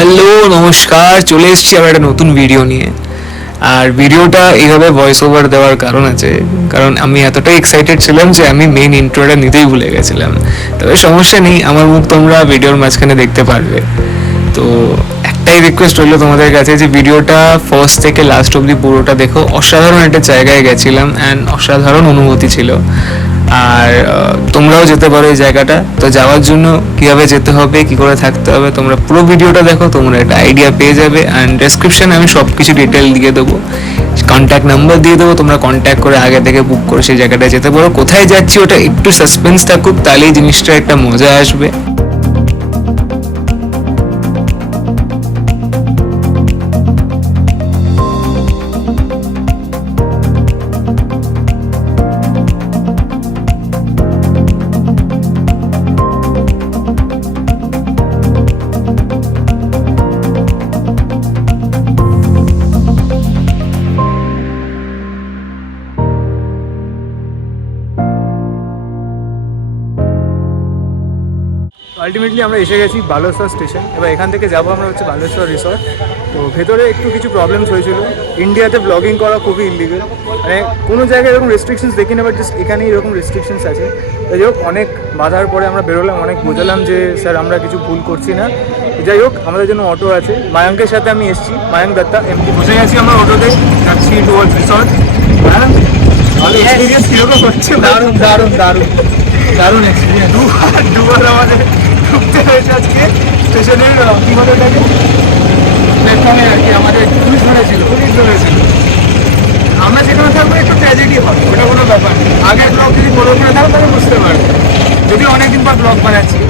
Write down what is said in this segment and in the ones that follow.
Hello নমস্কার, চলে এসেছি আবার একটা নতুন ভিডিও নিয়ে। আর ভিডিওটা এইভাবে ভয়েস ওভার দেওয়ার কারণ আছে, কারণ আমি এতটাই এক্সাইটেড ছিলাম যে আমি মেইন ইন্ট্রোটা নিতেই ভুলে গেছিলাম। তবে সমস্যা নেই, আমার মুখ তোমরা ভিডিওর মাঝখানে দেখতে পারবে। তো একটাই রিকোয়েস্ট রইলো তোমাদের কাছে যে ভিডিওটা ফার্স্ট থেকে লাস্ট অবধি পুরোটা দেখো। অসাধারণ একটা জায়গায় গেছিলাম অ্যান্ড অসাধারণ অনুভূতি ছিল। আর তোমরাও যেতে পারো এই জায়গাটা। তো যাওয়ার জন্য কীভাবে যেতে হবে, কী করে থাকতে হবে, তোমরা পুরো ভিডিওটা দেখো, তোমরা একটা আইডিয়া পেয়ে যাবে। অ্যান্ড ডেসক্রিপশানে আমি সব কিছু ডিটেল দিয়ে দেবো, কন্ট্যাক্ট নাম্বার দিয়ে দেবো, তোমরা কন্ট্যাক্ট করে আগে থেকে বুক করে সেই জায়গাটায় যেতে পারো। কোথায় যাচ্ছি ওটা একটু সাসপেন্স থাকুক, তাহলেই জিনিসটা একটা মজা আসবে। আলটিমেটলি আমরা এসে গেছি বালেশ্বর স্টেশন। এবার এখান থেকে যাবো আমরা হচ্ছে বালেশ্বর রিসর্ট। তো ভেতরে একটু কিছু প্রবলেমস হয়েছিল। ইন্ডিয়াতে ব্লগিং করা খুবই ইলিগাল, মানে কোনো জায়গায় এরকম রেস্ট্রিকশনস দেখি না, বাট জাস্ট এখানেই এরকম রেস্ট্রিকশনস আছে। যাই হোক, অনেক বাধার পরে আমরা বেরোলাম, অনেক বোঝালাম যে স্যার আমরা কিছু ভুল করছি না। যাই হোক, আমাদের জন্য অটো আছে, মায়াঙ্কের সাথে আমি এসেছি, মায়াঙ্ক দত্তা এমনি বসে গেছি আমরা অটোতে, যাচ্ছি টুয়ার্ডস রিসর্ট। ভালো এক্সপিরিয়েন্স কীরকম হচ্ছে? দারুণ দারুণ দারুণ দারুণ এক্সপিরিয়েন্স। দুবার আমাদের ঢুকতে হয়েছে আজকে স্টেশনের কী বলে ওটাকে, প্ল্যাটফর্মে আর কি। আমাদের পুলিশ ধরেছিল। আমরা যেখানে থাকবো একটু ট্র্যাজেডি হবে, ওটা কোনো ব্যাপার নেই। আগের ব্লগ যদি বড় করে থাকো তাহলে বুঝতে পারবে, যদিও অনেকদিন পর ব্লগ বানাচ্ছি।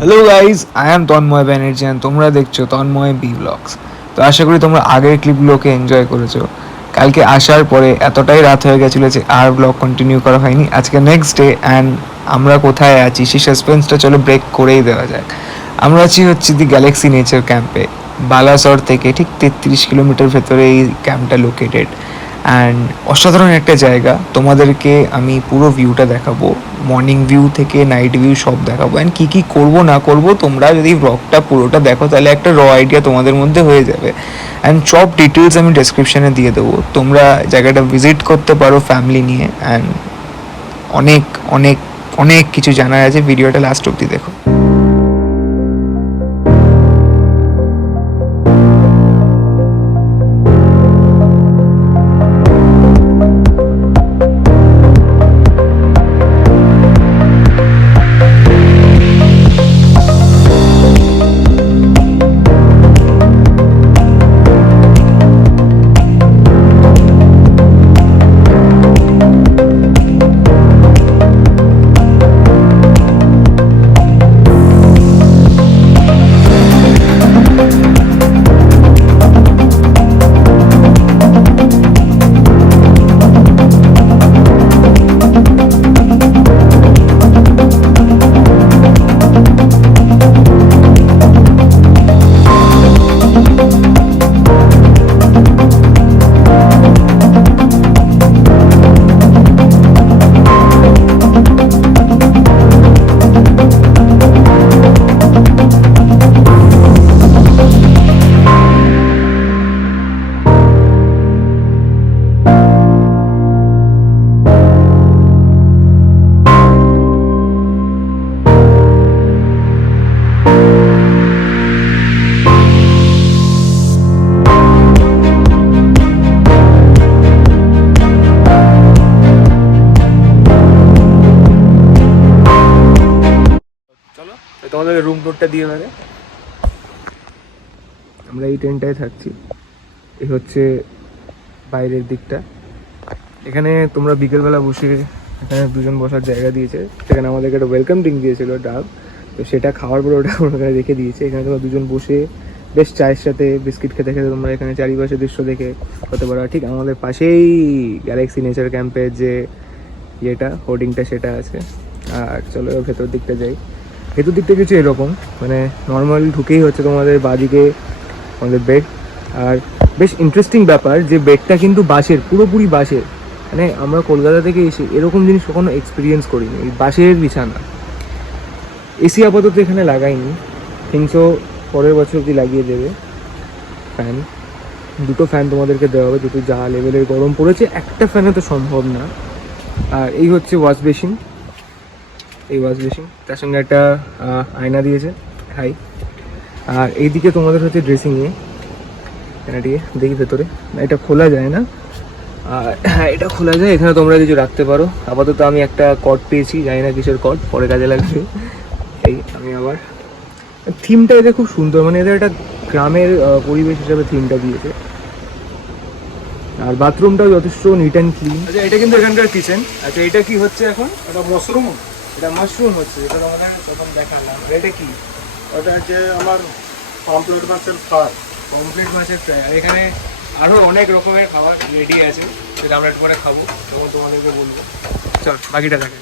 Hello guys, I am Tanmoy Banerjee and তোমরা দেখছো তন্ময় বি ব্লগস। তো আশা করি তোমরা আগের ক্লিপগুলোকে এনজয় করেছো। কালকে আসার পরে এতটাই রাত হয়ে গেছিলো যে আর ব্লগ কন্টিনিউ করা হয়নি। আজকে নেক্সট ডে অ্যান্ড আমরা কোথায় আছি সেই সাসপেন্সটা চলো ব্রেক করেই দেওয়া যাক। আমরা আছি হচ্ছে দি গ্যালাক্সি নেচার ক্যাম্পে, বালাসর থেকে ঠিক 33 কিলোমিটার ভেতরে এই ক্যাম্পটা লোকেটেড। অ্যান্ড অসাধারণ একটা জায়গা। তোমাদেরকে আমি পুরো ভিউটা দেখাবো, মর্নিং ভিউ থেকে নাইট ভিউ সব দেখাবো। অ্যান্ড কী কী করবো না করবো, তোমরা যদি ব্লগটা পুরোটা দেখো তাহলে একটা র আইডিয়া তোমাদের মধ্যে হয়ে যাবে। অ্যান্ড সব ডিটেলস আমি ডেসক্রিপশানে দিয়ে দেবো, তোমরা জায়গাটা ভিজিট করতে পারো ফ্যামিলি নিয়ে। অ্যান্ড অনেক অনেক অনেক কিছু জানার আছে, ভিডিওটা লাস্ট অবধি দেখো। তোমাদের রুম টুরটা দিয়ে মানে আমরা এই টেন্টটায় থাকছি। এই হচ্ছে বাইরের দিকটা, এখানে তোমরা বিকেলবেলা বসে, এখানে দুজন বসার জায়গা দিয়েছে, সেখানে আমাদেরকে একটা ওয়েলকাম ড্রিঙ্ক দিয়েছিল ডাব, তো সেটা খাওয়ার পরে ওটা ওখানে রেখে দিয়েছে। এখানে তোমরা দুজন বসে বেশ চায়ের সাথে বিস্কিট খেতে খেতে তোমরা এখানে চারিপাশে দৃশ্য দেখে হতে পারো। ঠিক আমাদের পাশেই গ্যালাক্সি নেচার ক্যাম্পের যে ইয়েটা হোর্ডিংটা সেটা আছে। আর চলো ভেতর দিকটা যাই। ভেতর দিকটা কিছু এরকম, মানে নর্মাল ঢুকেই হচ্ছে তোমাদের বাঁদিকে আমাদের বেড। আর বেশ ইন্টারেস্টিং ব্যাপার যে বেডটা কিন্তু বাঁশের, পুরোপুরি বাঁশের। মানে আমরা কলকাতা থেকে এসে এরকম জিনিস কখনো এক্সপিরিয়েন্স করিনি, এই বাঁশের বিছানা। এসি আপাতত এখানে লাগাইনি, থিংসও পরের বছর অবধি লাগিয়ে দেবে। ফ্যান, দুটো ফ্যান তোমাদেরকে দেওয়া হবে, যেহেতু যা লেভেলের গরম পড়েছে একটা ফ্যানে তো সম্ভব না। আর এই হচ্ছে ওয়াশ বেসিন, এই ওয়াশ বেসিন, তার সঙ্গে একটা আয়না দিয়েছে হাই। আর এইদিকে তোমাদের হচ্ছে ড্রেসিংয়ে, দিয়ে দেখি ভেতরে, এটা খোলা যায় না। আর হ্যাঁ, এটা খোলা যায়, এখানে তোমরা কিছু রাখতে পারো। আপাতত আমি একটা কট পেয়েছি, জানি না কিসের কট, পরে কাজে লাগবে। এই আমি আবার থিমটা এদের খুব সুন্দর, মানে এদের একটা গ্রামের পরিবেশ হিসাবে থিমটা দিয়েছে। আর বাথরুমটাও যথেষ্ট নিট অ্যান্ড ক্লিন। আচ্ছা, এটা কিন্তু এখানকার কিচেন। আচ্ছা, এটা কি হচ্ছে এখন? এটা মাশরুম, এটা মাশরুম হচ্ছে, যেটা তোমাদের প্রথম দেখালাম। এটা কি? ওটা হচ্ছে আমার পমফ্রেট মাছের ফ্রাই। পমফ্রেট মাছের ফ্রাই। আর এখানে আরও অনেক রকমের খাবার রেডি আছে, সেটা আমরা একটু পরে খাবো, তখন তোমাদেরকে বলবো। চল বাকিটা দেখে।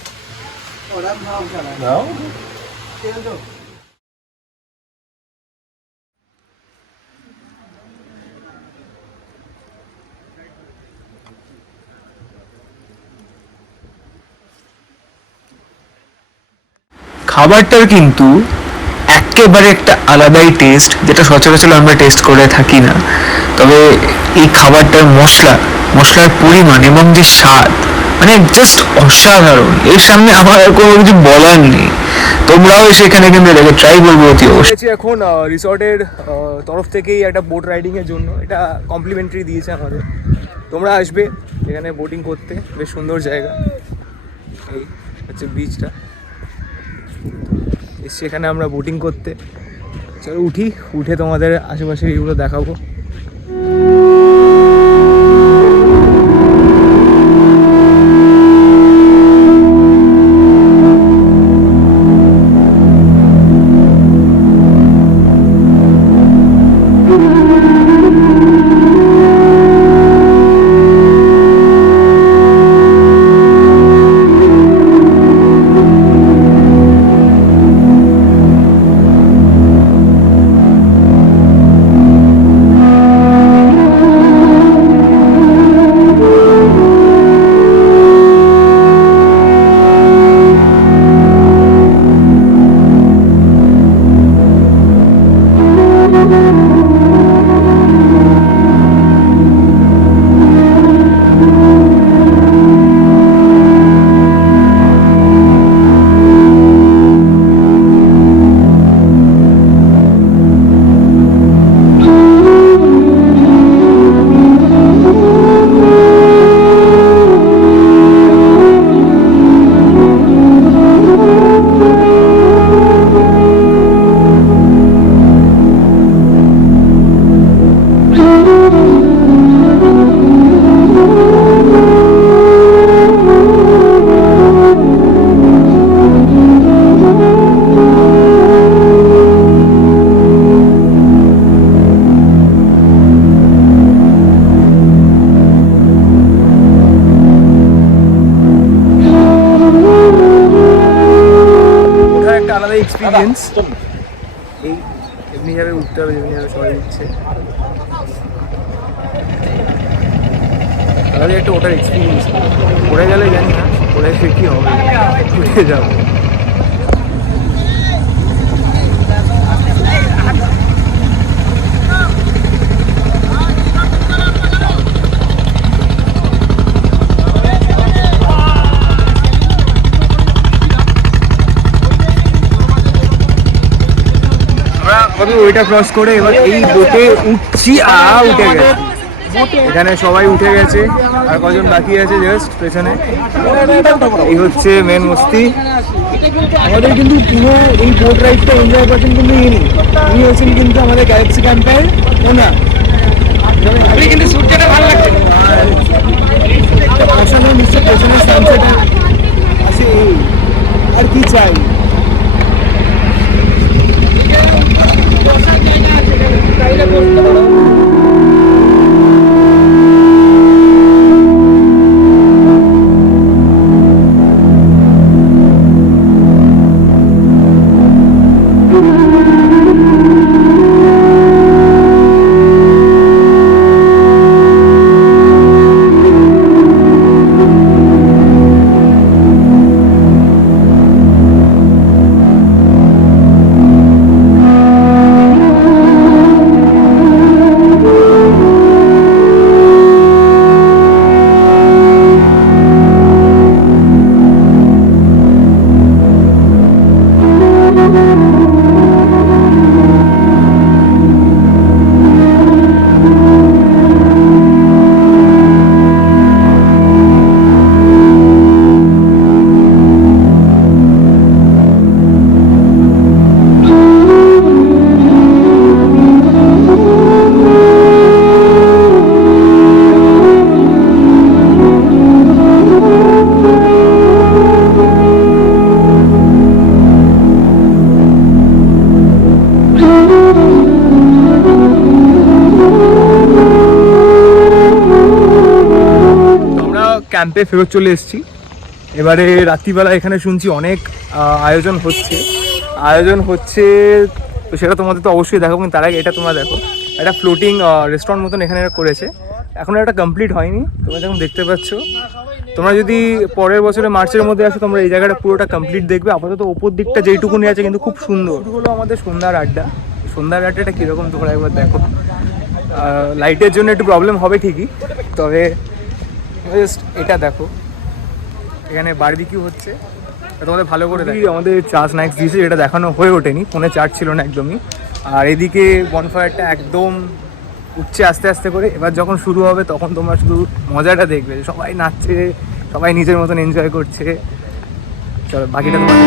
খাবারটার কিন্তু একেবারে একটা আলাদাই টেস্ট, যেটা সচরাচর আমরা টেস্ট করে থাকি না। তবে এই খাবারটার মশলার পরিমাণ এবং যে স্বাদ, মানে জাস্ট অসাধারণ। এর সামনে আমার আর কোনো কিছু বলার নেই। তোমরাও এসে এখানে কিন্তু এটাকে ট্রাই করবো অতি অবশ্যই। এখন রিসর্টের তরফ থেকেই একটা বোট রাইডিংয়ের জন্য এটা কমপ্লিমেন্টারি দিয়েছে আমাদের। তোমরা আসবে এখানে বোটিং করতে, বেশ সুন্দর জায়গা। এই হচ্ছে বিচটা, সেখানে আমরা বোটিং করতে। চলো উঠে তোমাদের আশেপাশে এগুলো দেখাবো। এক্সপিরিয়েন্স। এই এমনি যাবে উঠতে হবে, যেমনি যাবে সবাই উঠছে, তাহলে একটা ওটার এক্সপিরিয়েন্স। পড়ে গেলে জানি না, পড়ে গেলে কী হবে, উঠে যাবো। ওইটা ক্রস করে এবার এই বোটে উঠছি, উঠে গেছে। এখানে সবাই উঠে গেছে, আর কজন বাকি আছে জাস্ট পেছনে। এই হচ্ছে মেন মস্তি। আমাদের কিন্তু পুরো এই বোট রাইডটা এনজয় করছেন কিন্তু ইনি হচ্ছেন কিন্তু আমাদের গ্যালাক্সি ক্যাম্পের ওনার। কিন্তু সূর্যটা ভালো লাগছে। আশা নয় নিশ্চয় পেছনের সানসেটের আছে এই আর কি চাই। ক্যাম্পে ফেরত চলে এসেছি। এবারে রাত্রিবেলা এখানে শুনছি অনেক আয়োজন হচ্ছে তো সেটা তোমাদের তো অবশ্যই দেখাবো, কিন্তু তার আগে এটা তোমরা দেখো, একটা ফ্লোটিং রেস্টুরেন্ট মতন এখানে করেছে। এখনও এটা কমপ্লিট হয়নি, তোমরা যখন দেখতে পাচ্ছ। তোমরা যদি পরের বছরে মার্চের মধ্যে আসো তোমরা এই জায়গাটা পুরোটা কমপ্লিট দেখবে। আপাতত ওপর দিকটা যেইটুকুনি আছে কিন্তু খুব সুন্দর। হলো আমাদের সন্ধ্যার আড্ডাটা কীরকম তোমরা একবার দেখো। লাইটের জন্য একটু প্রবলেম হবে ঠিকই, তবে জাস্ট এটা দেখো, এখানে বারবিকিউ হচ্ছে। তোমাদের ভালো করে দেখি আমাদের চা স্ন্যাক্স দিয়েছে, যেটা দেখানো হয়ে ওঠেনি, ফোনে চার্জ ছিল না একদমই। আর এদিকে বনফায়ারটা একদম উঠছে আস্তে আস্তে করে। এবার যখন শুরু হবে তখন তোমরা শুধু মজাটা দেখবে, সবাই নাচছে, সবাই নিজের মতন এনজয় করছে। চলো বাকিটা তোমার।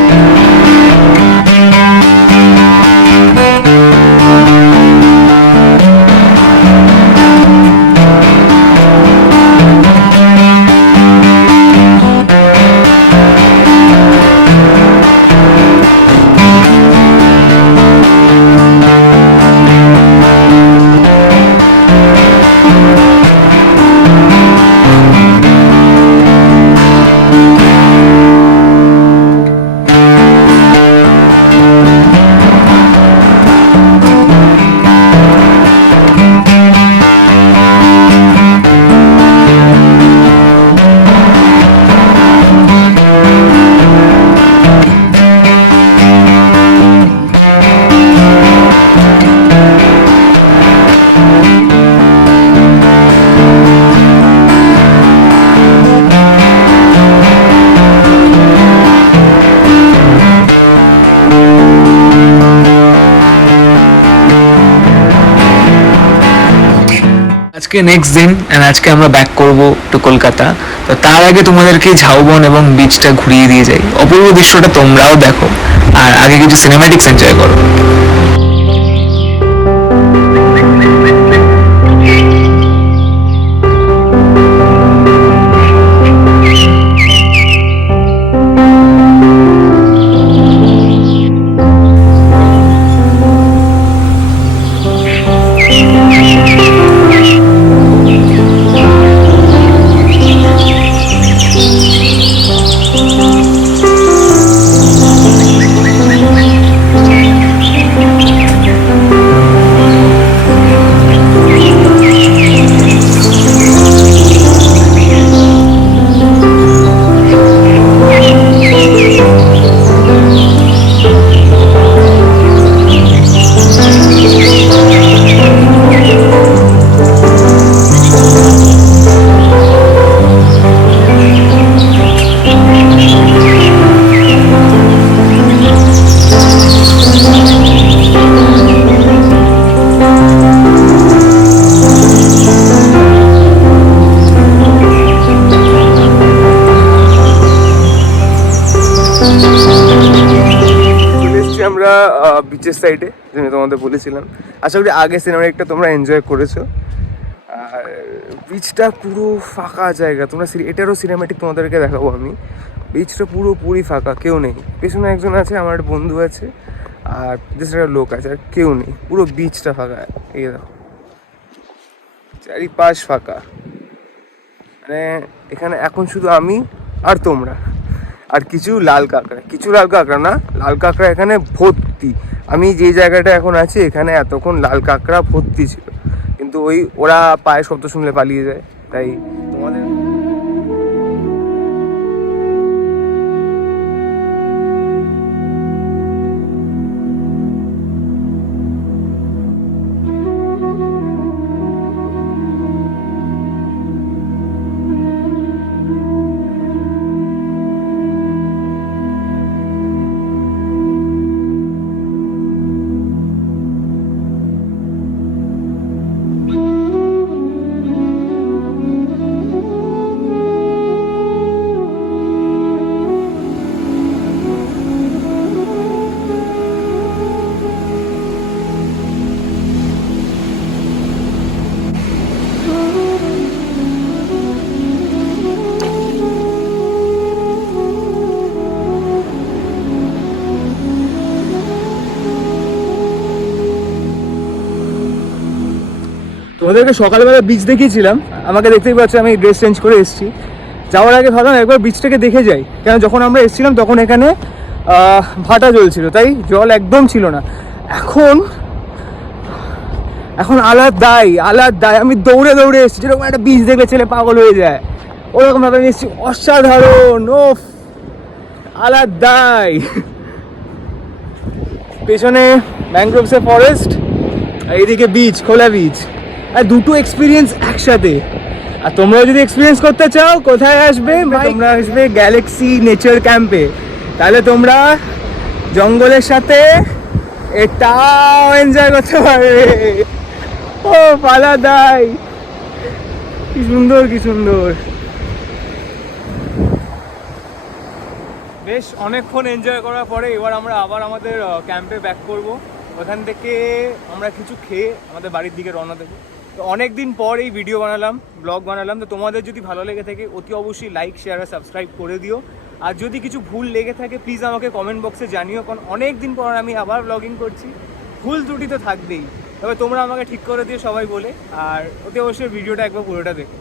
আজকে নেক্সট দিন অ্যান্ড আজকে আমরা ব্যাক করব টু কলকাতা। তো তার আগে তোমাদেরকে ঝাউবন এবং বিচটা ঘুরিয়ে দিয়ে যাই, অপূর্ব দৃশ্যটা তোমরাও দেখো, আর আগে কিছু সিনেম্যাটিক্স এনজয় করো। আমরা বিচের সাইডে, যেটা তোমাদের বলেছিলাম। আশা করি আগে সিনেমাটিকটা তোমরা এনজয় করেছো। আর বিচটা পুরো ফাঁকা জায়গা, তোমরা এটারও সিনেমেটিক তোমাদেরকে দেখাবো আমি। বিচটা পুরোপুরি ফাঁকা, কেউ নেই। পেছনে একজন আছে, আমার একটা বন্ধু আছে, আর জাস্ট একটা লোক আছে, আর কেউ নেই। পুরো বিচটা ফাঁকা, এই দেখো চারিপাশ ফাঁকা। মানে এখানে এখন শুধু আমি আর তোমরা, আর কিছু লাল কাঁকড়া, কিছু লাল কাঁকড়া না, লাল কাঁকড়া এখানে ভর্তি। আমি যে জায়গাটা এখন আছি এখানে এতক্ষণ লাল কাঁকড়া ভর্তি ছিল, কিন্তু ওই ওরা পায়ের শব্দ শুনলে পালিয়ে যায়। তাই তোমাদের তোমাদেরকে সকালবেলা বিচ দেখিয়েছিলাম, আমাকে দেখতেই পাচ্ছ আমি ড্রেস চেঞ্জ করে এসেছি। যাওয়ার আগে ভাবলাম একবার বিচটাকে দেখে যাই, কেন যখন আমরা এসেছিলাম তখন এখানে ভাটা জ্বলছিল, তাই জল একদম ছিল না। এখন এখন আলাদাই আলাদাই। আমি দৌড়ে দৌড়ে এসেছি, যেরকম একটা বিচ দেখলে ছেলে পাগল হয়ে যায় ওরকম ভাবে আমি এসেছি। অসাধারণ, ওফ আলাদাই। পেছনে ম্যানগ্রোভসের ফরেস্ট, আর এইদিকে বিচ, খোলা বিচ, আর দুটো এক্সপিরিয়েন্স একসাথে। আর তোমরাও যদি এক্সপিরিয়েন্স করতে চাও কোথায় আসবে? তোমরা আসবে গ্যালাক্সি নেচার ক্যাম্পে। তাহলে তোমরা জঙ্গলের সাথে এটাও এনজয় করতে পারবে। ও পালাদাই, কি সুন্দর কি সুন্দর। বেশ অনেকক্ষণ এনজয় করার পরে এবার আমরা আবার আমাদের ক্যাম্পে ব্যাক করব। ওখান থেকে আমরা কিছু খেয়ে আমাদের বাড়ির দিকে রওনা দেবো। তো অনেক দিন পর এই ভিডিও বানালাম, ব্লগ বানালাম। তো তোমাদের যদি ভালো লেগে থাকে অতি অবশ্যই লাইক, শেয়ার আর সাবস্ক্রাইব করে দিও। আর যদি কিছু ভুল লেগে থাকে প্লিজ আমাকে কমেন্ট বক্সে জানিও, কারণ অনেক দিন পর আমি আবার ব্লগিং করছি, ভুল ত্রুটি তো থাকবেই। তবে তোমরা আমাকে ঠিক করে দিও সবাই বলে। আর অতি অবশ্যই ভিডিওটা একবার পুরোটা দেখো।